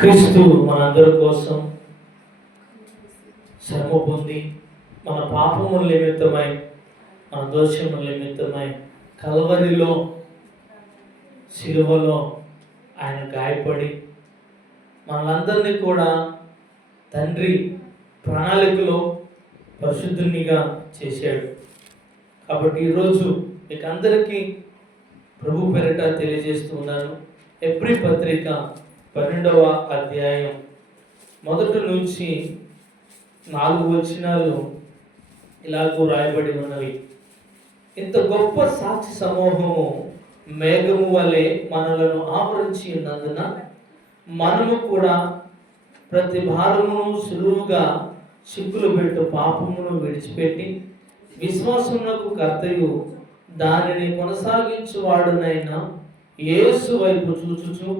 క్రీస్తు మనందరి కోసం శ్రమ పొంది మన పాపముల నిమిత్తమై మన దోషముల నిమిత్తమై కల్వరిలో శిలువలో ఆయన గాయపడి మనందరినీ కూడా తండ్రి ప్రణాళికలో పరిశుద్ధునిగా చేశాడు. కాబట్టి ఈరోజు మీకు అందరికీ ప్రభు పేరిట తెలియజేస్తున్నాను. ఎబ్రీ పత్రిక 12వ అధ్యాయం 1 నుంచి 4 వచనాలు ఇలాగూ రాయబడి ఉన్నవి. ఇంత గొప్ప సాక్షి సమూహము మేఘము వలె మనలను ఆవరించి ఉన్నందున మనము కూడా ప్రతి భారమును సులువుగా చిక్కులు పెట్టు పాపమును విడిచిపెట్టి విశ్వాసమునకు కర్తయు దానిని కొనసాగించువాడునైన యేసు వైపు చూచుచు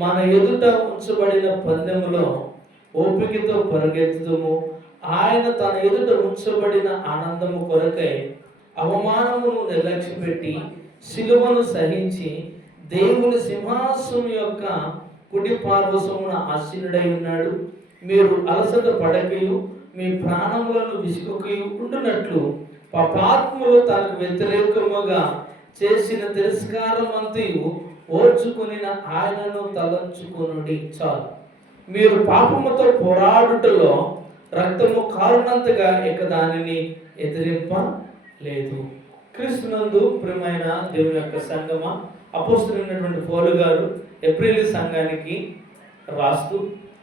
మన ఎదుట ఉంచబడిన పందెములో ఓపికతో పరిగెత్తుము. ఆయన తన ఎదుట ఉంచబడిన ఆనందము కొరకై అవమానమును నిర్లక్ష్యపెట్టి శిలువను సహించి దేవుని సింహాసనం యొక్క కుడి పార్శ్వమున ఆసీనుడై ఉన్నాడు. మీరు అలసట పడకయు మీ ప్రాణములను విసుకయు ఉండునట్లు పాపాత్ములు తనకు వ్యతిరేకముగా చేసిన తిరస్కారం అంతయు ఓర్చుకుని ఆయనను తలంచుకొనుడి. చాలు. మీరు పాపముతో పోరాడుటలో రక్తము కారునంతగా ఇక దానిని ఎదిరింపలేదు. క్రీస్తునందు ప్రియమైన దేవుని యొక్క సంగమ, అపోస్తలుడైనటువంటి పౌలు గారు ఎబ్రీలు సంఘానికి రాస్తూ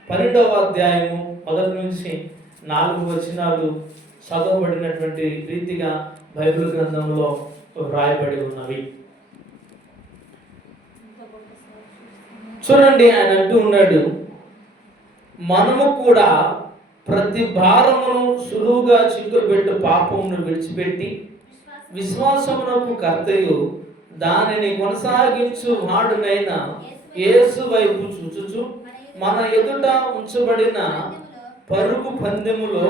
12వ అధ్యాయము 1 నుంచి 4 వచనాలు చదవబడినటువంటి రీతిగా బైబిల్ గ్రంథంలో వ్రాయబడి ఉన్నవి. చూడండి, ఆయన అంటూ ఉన్నాడు, మనము కూడా ప్రతి భారమును సులువుగా చిక్కుపెట్టు పాపమును విడిచిపెట్టి విశ్వాసమునకు కర్తయు దానిని కొనసాగించు వాడునైన యేసు వైపు చూచుచు మన ఎదుట ఉంచబడిన పరుగు పందెములో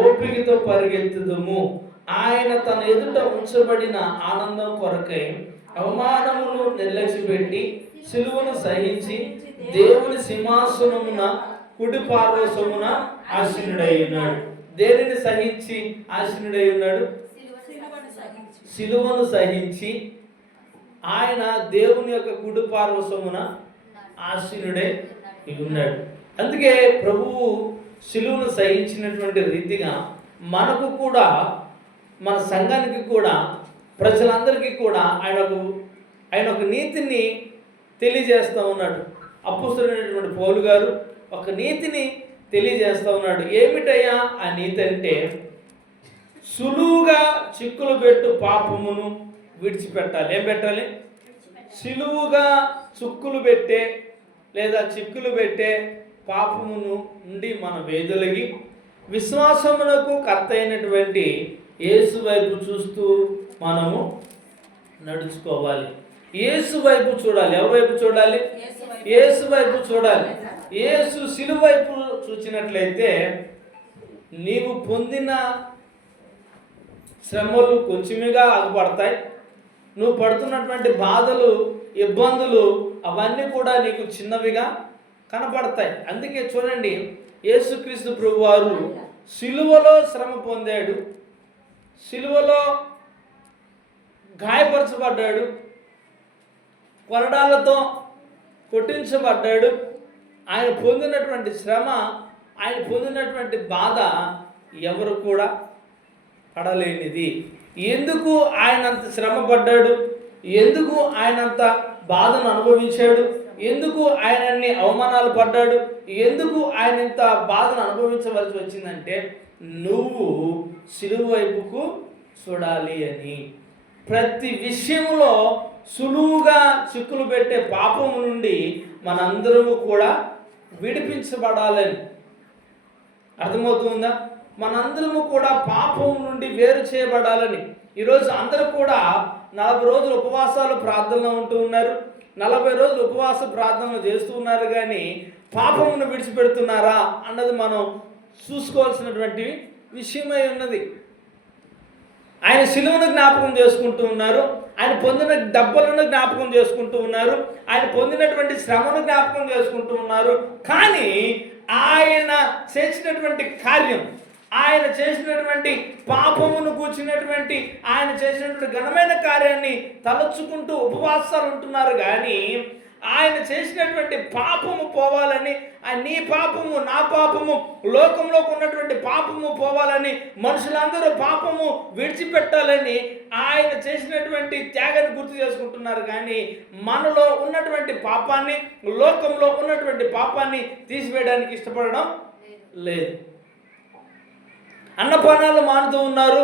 ఓపికతో పరిగెత్తుదుము. ఆయన తన ఎదుట ఉంచబడిన ఆనందం కొరకై అవమానమును నిర్లక్ష్యపెట్టి శిలువను సహించి దేవుని సింహాసనమున కుడి పార్శ్వమున ఆసీనుడై ఉన్నాడు. దేనిని సహించి ఆసీనుడై ఉన్నాడు? శిలువను సహించి ఆయన దేవుని యొక్క కుడి పార్శ్వమున ఆసీనుడై ఉన్నాడు. అందుకే ప్రభువు శిలువను సహించినటువంటి రీతిగా మనకు కూడా, మన సంఘానికి కూడా, ప్రజలందరికీ కూడా ఆయన ఒక నీతిని తెలియజేస్తూ ఉన్నాడు. అపోస్తలుడైనటువంటి పౌలు గారు ఒక నీతిని తెలియజేస్తూ ఉన్నాడు. ఏమిటయ్యా ఆ నీతి అంటే, సులువుగా చిక్కులు పెట్టు పాపమును విడిచిపెట్టాలి. ఏం పెట్టాలి? సులువుగా చిక్కులు పెట్టే పాపమును నుండి మనం వేదొలగి విశ్వాసమునకు కర్త అయినటువంటి యేసు వైపు చూస్తూ మనము నడుచుకోవాలి. యేసు వైపు చూడాలి. ఎవరి వైపు చూడాలి? యేసు వైపు చూడాలి. యేసు శిలువ వైపు చూచినట్లయితే నీవు పొందిన శ్రమలు కొంచెంగా ఆగుపడతాయి. నువ్వు పడుతున్నటువంటి బాధలు, ఇబ్బందులు అవన్నీ కూడా నీకు చిన్నవిగా కనపడతాయి. అందుకే చూడండి, యేసుక్రీస్తు ప్రభువారు శిలువలో శ్రమ పొందాడు, శిలువలో గాయపరచబడ్డాడు, కొరడాలతో కొట్టించబడ్డాడు. ఆయన పొందినటువంటి శ్రమ, ఆయన పొందినటువంటి బాధ ఎవరు కూడా పడలేనిది. ఎందుకు ఆయన అంత శ్రమ పడ్డాడు? ఎందుకు ఆయన అంత బాధను అనుభవించాడు? ఎందుకు ఆయన అన్ని అవమానాలు పడ్డాడు? ఎందుకు ఆయన ఇంత బాధను అనుభవించవలసి వచ్చిందంటే, నువ్వు శిలువ వైపుకు చూడాలి అని. ప్రతి విషయంలో సులువుగా చిక్కులు పెట్టే పాపము నుండి మనందరము కూడా విడిపించబడాలని. అర్థమవుతుందా? మనందరము కూడా పాపం నుండి వేరు చేయబడాలని. ఈరోజు అందరూ కూడా 40 రోజులు ఉపవాసాలు ప్రార్థనలో ఉంటూ ఉన్నారు, 40 రోజులు ఉపవాస ప్రార్థనలు చేస్తూ ఉన్నారు. కానీ పాపమును విడిచిపెడుతున్నారా అన్నది మనం చూసుకోవాల్సినటువంటి విషయమై ఉన్నది. ఆయన శిలువను జ్ఞాపకం చేసుకుంటూ ఉన్నారు, ఆయన పొందిన దెబ్బలను జ్ఞాపకం చేసుకుంటూ ఉన్నారు, ఆయన పొందినటువంటి శ్రమను జ్ఞాపకం చేసుకుంటూ ఉన్నారు. కానీ ఆయన చేసినటువంటి కార్యం, ఆయన చేసినటువంటి పాపమును కూర్చున్నటువంటి ఆయన చేసినటువంటి ఘనమైన కార్యాన్ని తలచుకుంటూ ఉపవాసాలు ఉంటున్నారు. కానీ ఆయన చేసినటువంటి పాపము పోవాలని, నీ పాపము నా పాపము, లోకంలోకి ఉన్నటువంటి పాపము పోవాలని, మనుషులందరూ పాపము విడిచిపెట్టాలని ఆయన చేసినటువంటి త్యాగాన్ని గుర్తు చేసుకుంటున్నారు. కానీ మనలో ఉన్నటువంటి పాపాన్ని, లోకంలో ఉన్నటువంటి పాపాన్ని తీసివేయడానికి ఇష్టపడడం లేదు. అన్నపానాలు మానుతూ ఉన్నారు,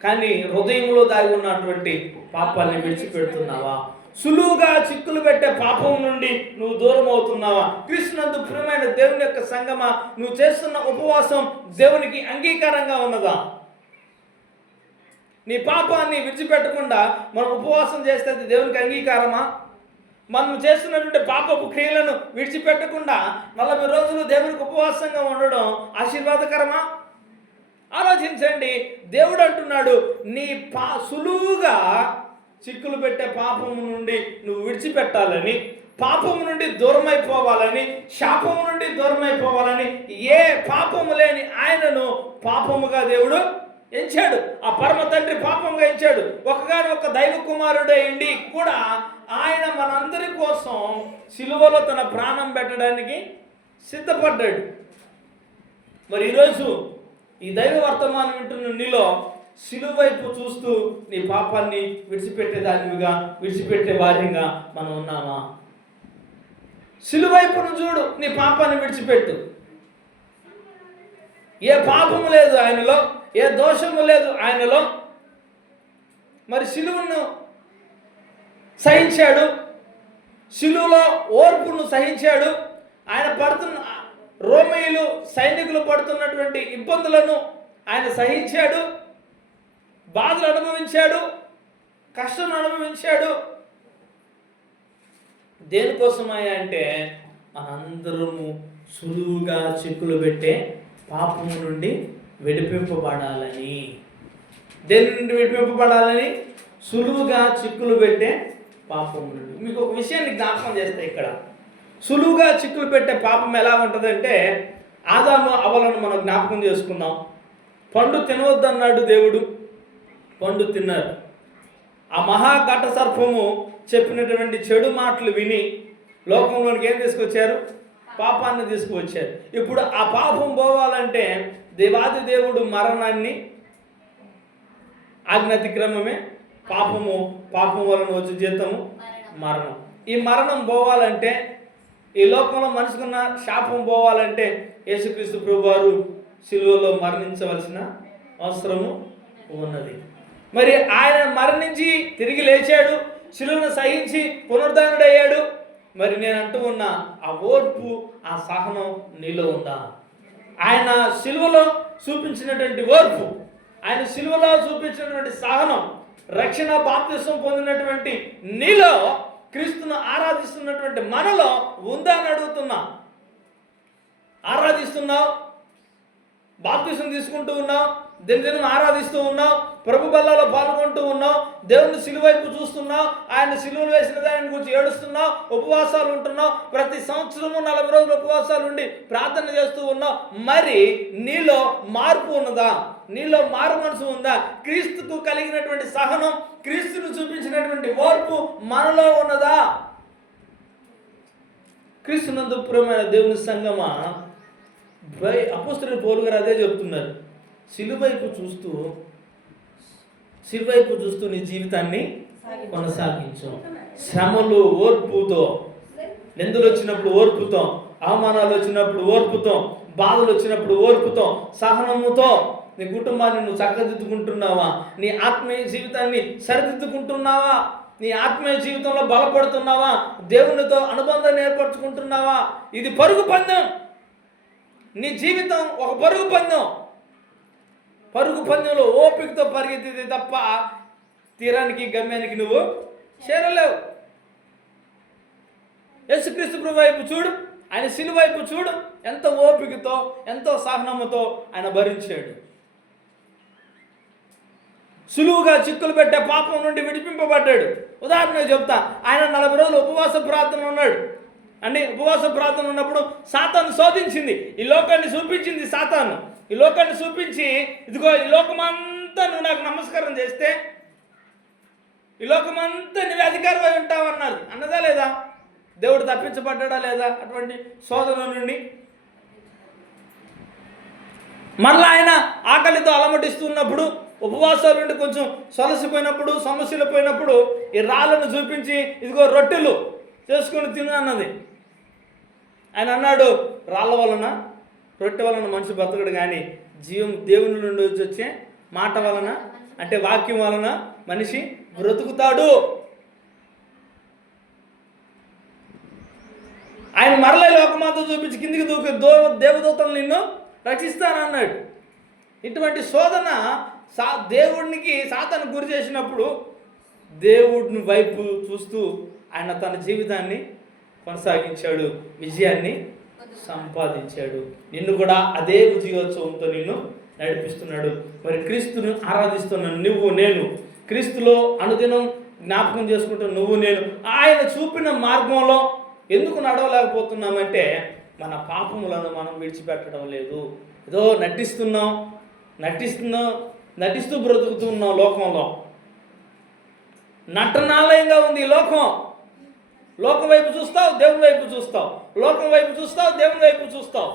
కానీ హృదయంలో దాగి ఉన్నటువంటి పాపాన్ని విడిచిపెడుతున్నావా? సులువుగా చిక్కులు పెట్టే పాపం నుండి నువ్వు దూరం అవుతున్నావా? క్రీస్తునందు ప్రియమైన దేవుని యొక్క సంగమా, నువ్వు చేస్తున్న ఉపవాసం దేవునికి అంగీకారంగా ఉన్నదా? నీ పాపాన్ని విడిచిపెట్టకుండా మనం ఉపవాసం చేస్తే అది దేవునికి అంగీకారమా? మనం చేస్తున్నటువంటి పాపపు క్రియలను విడిచిపెట్టకుండా 40 రోజులు దేవునికి ఉపవాసంగా ఉండడం ఆశీర్వాదకరమా? ఆలోచించండి. దేవుడు అంటున్నాడు, నీ సులువుగా చిక్కులు పెట్టే పాపము నుండి నువ్వు విడిచిపెట్టాలని, పాపము నుండి దూరమైపోవాలని, శాపము నుండి దూరమైపోవాలని ఏ పాపము లేని ఆయనను పాపముగా దేవుడు ఎంచాడు. ఆ పరమ తండ్రి పాపంగా ఎంచాడు. ఒకగానొక దైవ కుమారుడే ఉండి కూడా ఆయన మనందరి కోసం సిలువలో తన ప్రాణం పెట్టడానికి సిద్ధపడ్డాడు. మరి ఈరోజు ఈ దైవ వర్తమానం వింటున్న నీలో సిలువ వైపు చూస్తూ నీ పాపాన్ని విడిచిపెట్టేదానివిగా, విడిచిపెట్టే వారిగా మనం ఉన్నామా? సిలువ వైపును చూడు, నీ పాపాన్ని విడిచిపెట్టు. ఏ పాపము లేదు ఆయనలో, ఏ దోషము లేదు ఆయనలో. మరి సిలువను సహించాడు, సిలువలో ఓర్పును సహించాడు. ఆయన పడుతున్న రోమీయులు సైనికులు పడుతున్నటువంటి ఇబ్బందులను ఆయన సహించాడు, బాధలు అనుభవించాడు, కష్టం అనుభవించాడు. దేనికోసమయ్యా అంటే మనందరము సులువుగా చిక్కులు పెట్టే పాపము నుండి విడిపింపబడాలని. దేని నుండి విడిపింపబడాలని? సులువుగా చిక్కులు పెట్టే పాపము నుండి. మీకు ఒక విషయాన్ని జ్ఞాపకం చేస్తే, ఇక్కడ సులువుగా చిక్కులు పెట్టే పాపం ఎలా ఉంటుందంటే, ఆదాము అవ్వలను మనం జ్ఞాపకం చేసుకుందాం. పండు తినవద్దన్నాడు దేవుడు, పండు తిన్నారు. ఆ మహాఘట సర్పము చెప్పినటువంటి చెడు మాటలు విని లోకంలోనికి ఏం తీసుకొచ్చారు? పాపాన్ని తీసుకువచ్చారు. ఇప్పుడు ఆ పాపం పోవాలంటే దేవాది దేవుడు మరణాన్ని, ఆజ్ఞాతిక్రమమే పాపం వలన వచ్చే జీతము మరణం. ఈ మరణం పోవాలంటే, ఈ లోకంలో మనిషికున్న శాపం పోవాలంటే యేసుక్రీస్తు ప్రభువారు సిలువలో మరణించవలసిన అవసరము ఉన్నది. మరి ఆయన మరణించి తిరిగి లేచాడు, సిలువను సహించి పునరుద్ధానుడయ్యాడు. మరి నేను అంటూ ఉన్న ఆ ఓర్పు, ఆ సహనం నీలో ఉందా? ఆయన సిలువలో చూపించినటువంటి ఓర్పు, ఆయన సిలువలో చూపించినటువంటి సహనం, రక్షణ బాప్తిసం పొందినటువంటి నీలో, క్రీస్తును ఆరాధిస్తున్నటువంటి మనలో ఉందా అని అడుగుతున్నా. ఆరాధిస్తున్నావు, బాప్తిసం తీసుకుంటూ ఉన్నావు, దినదినం ఆరాధిస్తూ ఉన్నావు, ప్రభు బల్లలో పాల్గొంటూ ఉన్నావు, దేవుని సిలువ వైపు చూస్తున్నావు, ఆయన సిలువలు వేసిన దాని గురించి ఏడుస్తున్నావు, ఉపవాసాలు ఉంటున్నావు, ప్రతి సంవత్సరము 40 రోజులు ఉపవాసాలు ఉండి ప్రార్థన చేస్తూ ఉన్నావు. మరి నీలో మార్పు ఉన్నదా? నీలో మారు మనసు ఉందా? క్రీస్తుకు కలిగినటువంటి సహనం, క్రీస్తును చూపించినటువంటి ఓర్పు మనలో ఉన్నదా? క్రీస్తునందు ప్రియమైన దేవుని సంగమా, అపోస్తలుడైన పౌలు గారు అదే చెప్తున్నారు. సిలువ వైపు చూస్తూ నీ జీవితాన్ని కొనసాగించు. శ్రమలు ఓర్పుతో, నిందలు వచ్చినప్పుడు ఓర్పుతో, అవమానాలు వచ్చినప్పుడు ఓర్పుతో, బాధలు వచ్చినప్పుడు ఓర్పుతో, సహనముతో నీ కుటుంబాన్ని నువ్వు చక్కదిద్దుకుంటున్నావా? నీ ఆత్మీయ జీవితాన్ని సరిదిద్దుకుంటున్నావా? నీ ఆత్మీయ జీవితంలో బలపడుతున్నావా? దేవునితో అనుబంధాన్ని ఏర్పరచుకుంటున్నావా? ఇది పరుగు పందెం. నీ జీవితం ఒక పరుగు పందెం. పరుగు పందెంలో ఓపికతో పరిగెత్తితే తప్ప తీరానికి, గమ్యానికి నువ్వు చేరలేవు. యేసుక్రీస్తు ప్రభు వైపు చూడు, ఆయన సిలువ వైపు చూడు. ఎంత ఓపికతో, ఎంతో సహనముతో ఆయన భరించాడు. సులువుగా చిక్కులు పెట్టే పాపం నుండి విడిపింపబడ్డాడు. ఉదాహరణకు చెప్తా, ఆయన 40 రోజులు ఉపవాస ప్రార్థన ఉన్నాడు అండి. ఉపవాస ప్రార్థన ఉన్నప్పుడు సాతాను శోధించింది, ఈ లోకాన్ని చూపించింది. సాతాను ఈ లోకాన్ని చూపించి, ఇదిగో ఈ లోకమంతా నువ్వు నాకు నమస్కారం చేస్తే ఈ లోకమంతా నువ్వు అధికారమై ఉంటావు అన్నారు. అన్నదా లేదా? దేవుడు తప్పించబడ్డా లేదా అటువంటి శోధన నుండి? మళ్ళీ ఆయన ఆకలితో అలమటిస్తున్నప్పుడు, ఉపవాసాల నుండి కొంచెం సొలసిపోయినప్పుడు, సమస్యలు పోయినప్పుడు ఈ రాళ్ళను చూపించి, ఇదిగో రొట్టెలు చేసుకొని తిను అన్నది. ఆయన అన్నాడు, రాళ్ళ వలన రొట్టె వలన మనిషి బతకడు, కానీ జీవం దేవుని నుండి వచ్చే మాట వలన, అంటే వాక్యం వలన మనిషి బ్రతుకుతాడు. ఆయన మరల లోకమాత చూపించి కిందికి దూకి దేవదూతలు నిన్ను రక్షిస్తానన్నాడు. ఇటువంటి శోధన దేవుడికి సాతాను గురి చేసినప్పుడు దేవుడిని వైపు చూస్తూ ఆయన తన జీవితాన్ని కొనసాగించాడు, విజయాన్ని సంపాదించాడు. నిన్ను కూడా అదే విజయోత్సవంతో నిన్ను నడిపిస్తున్నాడు. మరి క్రీస్తును ఆరాధిస్తున్న నువ్వు నేను, క్రీస్తులో అనుదినం జ్ఞాపకం చేసుకుంటున్న నువ్వు నేను ఆయన చూపిన మార్గంలో ఎందుకు నడవలేకపోతున్నామంటే మన పాపములను మనం విడిచిపెట్టడం లేదు. ఏదో నటిస్తూ బ్రతుకుతున్నాం లోకంలో. నటనాలయంగా ఉంది ఈ లోకం. లోకం వైపు చూస్తావు, దేవుని వైపు చూస్తావు. లోకం వైపు చూస్తావు, దేవుని వైపు చూస్తావు.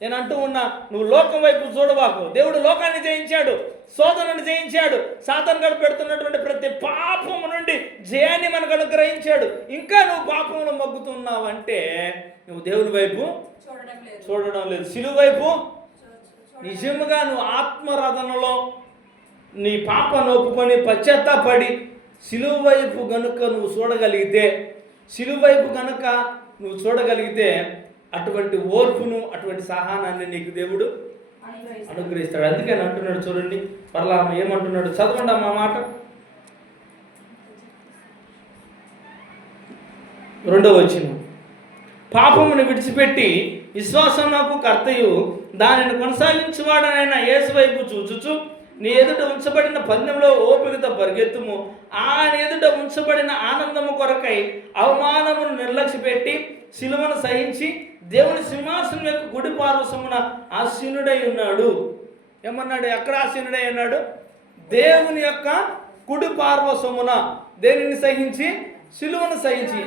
నేను అంటూ ఉన్నా, నువ్వు లోకం వైపు చూడవాకు. దేవుడు లోకాన్ని జయించాడు, శోధనను జయించాడు, సాతాను గడు పెడుతున్నటువంటి ప్రతి పాపము నుండి జయాన్ని మనకు అనుగ్రహించాడు. ఇంకా నువ్వు పాపములు మొగ్గుతున్నావంటే నువ్వు దేవుని వైపు చూడడం లేదు. సిలువ వైపు నిజముగా నువ్వు ఆత్మరథనలో నీ పాపను ఒప్పుకొని పశ్చాత్తాపడి సిలువ వైపు గనుక నువ్వు చూడగలిగితే అటువంటి ఓర్పును, అటువంటి సహనాన్ని నీకు దేవుడు అనుగ్రహిస్తాడు. అందుకని అంటున్నాడు, చూడండి పరలామ ఏమంటున్నాడు, చదవండి మా మాట. 2వ వచనం, పాపమును విడిచిపెట్టి విశ్వాసమునకు కర్తయు దానిని కొనసాగించువాడనైన యేసు వైపు చూచుచు నీ ఎదుట ఉంచబడిన పందెంలో ఓపికతో పరిగెత్తుము. ఆయన ఎదుట ఉంచబడిన ఆనందము కొరకై అవమానమును నిర్లక్ష్యపెట్టి శిలువను సహించి దేవుని సింహాసనం యొక్క గుడి పార్వసమున ఆసీనుడై ఉన్నాడు. ఏమన్నాడు? ఎక్కడ ఆసీనుడై ఉన్నాడు? దేవుని యొక్క కుడి పార్వసమున. దేనిని సహించి? శిలువను సహించి.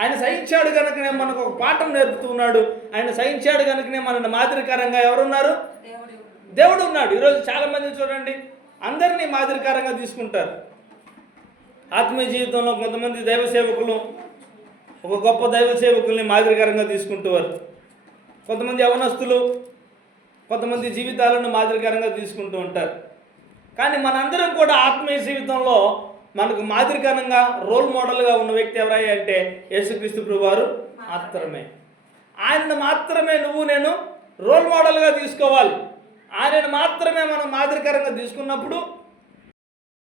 ఆయన సహించాడు కనుకనే మనకు ఒక పాఠం నేర్పుతున్నాడు. ఆయన సహించాడు కనుకనే మనల్ని మాదిరికరంగా ఎవరున్నారు? దేవుడు ఉన్నాడు. ఈరోజు చాలామంది చూడండి, అందరినీ మాదిరికరంగా తీసుకుంటారు. ఆత్మీయ జీవితంలో కొంతమంది దైవ సేవకులు ఒక గొప్ప దైవ సేవకుల్ని మాదిరికరంగా తీసుకుంటారు. కొంతమంది యవనస్తులు కొంతమంది జీవితాలను మాదిరికరంగా తీసుకుంటూ ఉంటారు. కానీ మనందరం కూడా ఆత్మీయ జీవితంలో మనకు మాదిరికరంగా రోల్ మోడల్గా ఉన్న వ్యక్తి ఎవరయ్యా అంటే యేసుక్రీస్తు ప్రభువారు మాత్రమే. ఆయనను మాత్రమే నువ్వు నేను రోల్ మోడల్గా తీసుకోవాలి. ఆయనను మాత్రమే మనం మాదిరికరంగా తీసుకున్నప్పుడు